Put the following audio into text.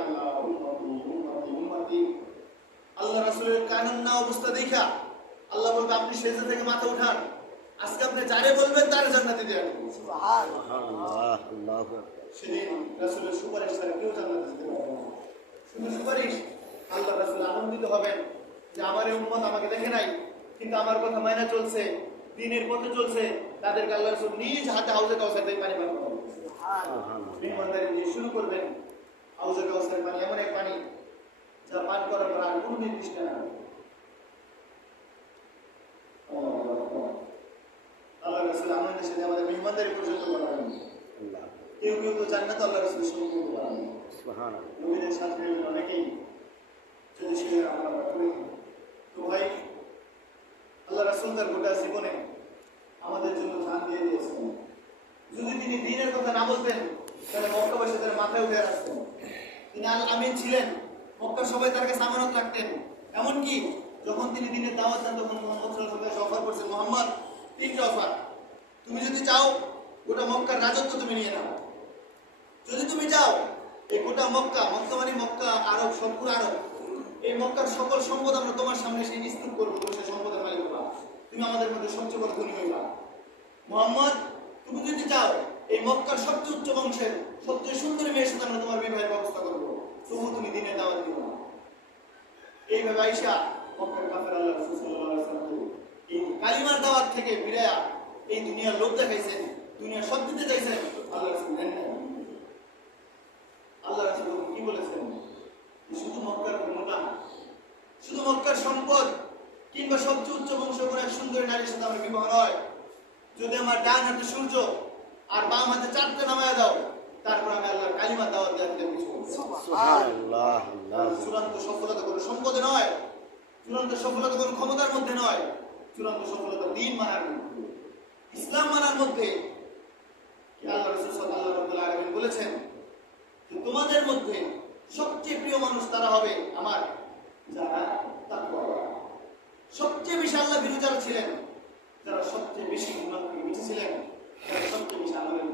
আল্লাহ উম্মতি উম্মতি উম্মতি। আল্লাহ রাসূলের কান্না অবস্থা দেখা আল্লাহ বলবে আপনি সেজদা থেকে মাথা উঠান, আজকে আপনি যারে বলবেন তার জান্নাতে দেবেন। সুবহানাল্লাহ। আল্লাহু সেদিন রাসূলের সুপারিশ ছাড়া কেউ জান্নাতে যেতে পারবে না। শুধু সুপারিশ। আল্লাহ রাসূল আনন্দিত হবেন যে আমার এই উম্মত আমাকে দেখে নাই কিন্তু আমার কথা মাইনা চলছে, দ্বীনের পথে চলছে, তাদেরকে আল্লাহ রাসূল নিজ হাতে হাউজে কাউসার থেকে পানি পান করাবেন। সুবহানাল্লাহ। ইমানদারি দিয়ে শুরু করবেন। হাউজে কাউসারের পানি এমন এক পানি যা পান করার পর আর কোনোদিন তৃষ্ণা না হবে। আল্লাহ রাসূল আনন্দের সাথে আমাদের ইমানদারি পর্যন্ত করাবেন। কেউ কেউ তো জান্নাত আল্লাহ রাসূলের সঙ্গে করতে পারেন। সুবহানাল্লাহ। নবীদের সাথে অনেকেই যদি সে আমরা করি তো ভাই আল্লাহ রাসূল তার গোটা জীবনে আমাদের জন্য জান দিয়ে দিয়েছেন। যদি তিনি দ্বীনের কথা না বলতেন তাহলে মক্কাবাসী তার মাথায় উঠে আসতেন। তিনি আল আমিন ছিলেন, মক্কার সবাই তার কাছে আমানত রাখতেন। এমনকি যখন তিনি দ্বীনের দাওয়াত দেন তখন মুহাম্মদ সাল্লাল্লাহু আলাইহি ওয়াসাল্লাম অফার করছেন, মুহাম্মদ তিনটা অফার, তুমি যদি চাও গোটা মক্কার রাজত্ব তুমি নিয়ে নাও, যদি তুমি চাও এই গোটা মক্কা, মক্কা মানে মক্কা আরব, সম্পূর্ণ আরব, এই মক্কার সকল সম্পদ আমরা তোমার সামনে সেই স্তূপ করবো, তুমি সেই সম্পদের মালিক হবা, তুমি আমাদের মধ্যে সবচেয়ে বড় ধনী হইবা। মুহাম্মদ তুমি যদি চাও এই মক্কার সবচেয়ে উচ্চ বংশের সবচেয়ে সুন্দরী মেয়ের সাথে আমরা তোমার বিবাহের ব্যবস্থা করবো, তবু তুমি দ্বীনের দাওয়াত দিও না। এইভাবে আয়েশা মক্কার কাফের আল্লাহ রাসূল সাল্লাল্লাহু আলাইহি ওয়াসাল্লাম এই কালিমার দাওয়াত থেকে বিরায়া এই দুনিয়ার লোভ দেখাইছেন, দুনিয়ার সব দিতে চাইছেন, আল্লাহ রাসূল দেন না। আল্লাহ রাসূল কি বলেছেন? শুধু মক্কার ক্ষমতা, শুধু মক্কার সম্পদ কিংবা সবচেয়ে উচ্চ বংশ কোনো এক সুন্দরী নারীর সাথে আমার বিবাহ নয়। যদি আমার ডান হাতে সূর্য আর বাম হাতে চাঁদকে নামায়া দাও, তারপর আমি আল্লাহর কালিমার দাওয়াত দেওয়ার কিছু সুবহানাল্লাহ। চূড়ান্ত সফলতা কোনো সম্পদে নয়, চূড়ান্ত সফলতা কোনো ক্ষমতার মধ্যে নয়, চূড়ান্ত সফলতা দ্বীন মানার মধ্যে, ইসলাম মানার মধ্যে। আল্লাহ রাসূল সাল্লাল্লাহু আলাইহি বলেছেন যে তোমাদের মধ্যে সবচেয়ে প্রিয় মানুষ তারা হবে আমার যারা তাকওয়া, সবচেয়ে বেশি আল্লাহ ভীরু যারা ছিলেন, যারা সবচেয়ে বেশি গুনাহ থেকে বেঁচে ছিলেন, যারা সবচেয়ে বেশি আল্লাহর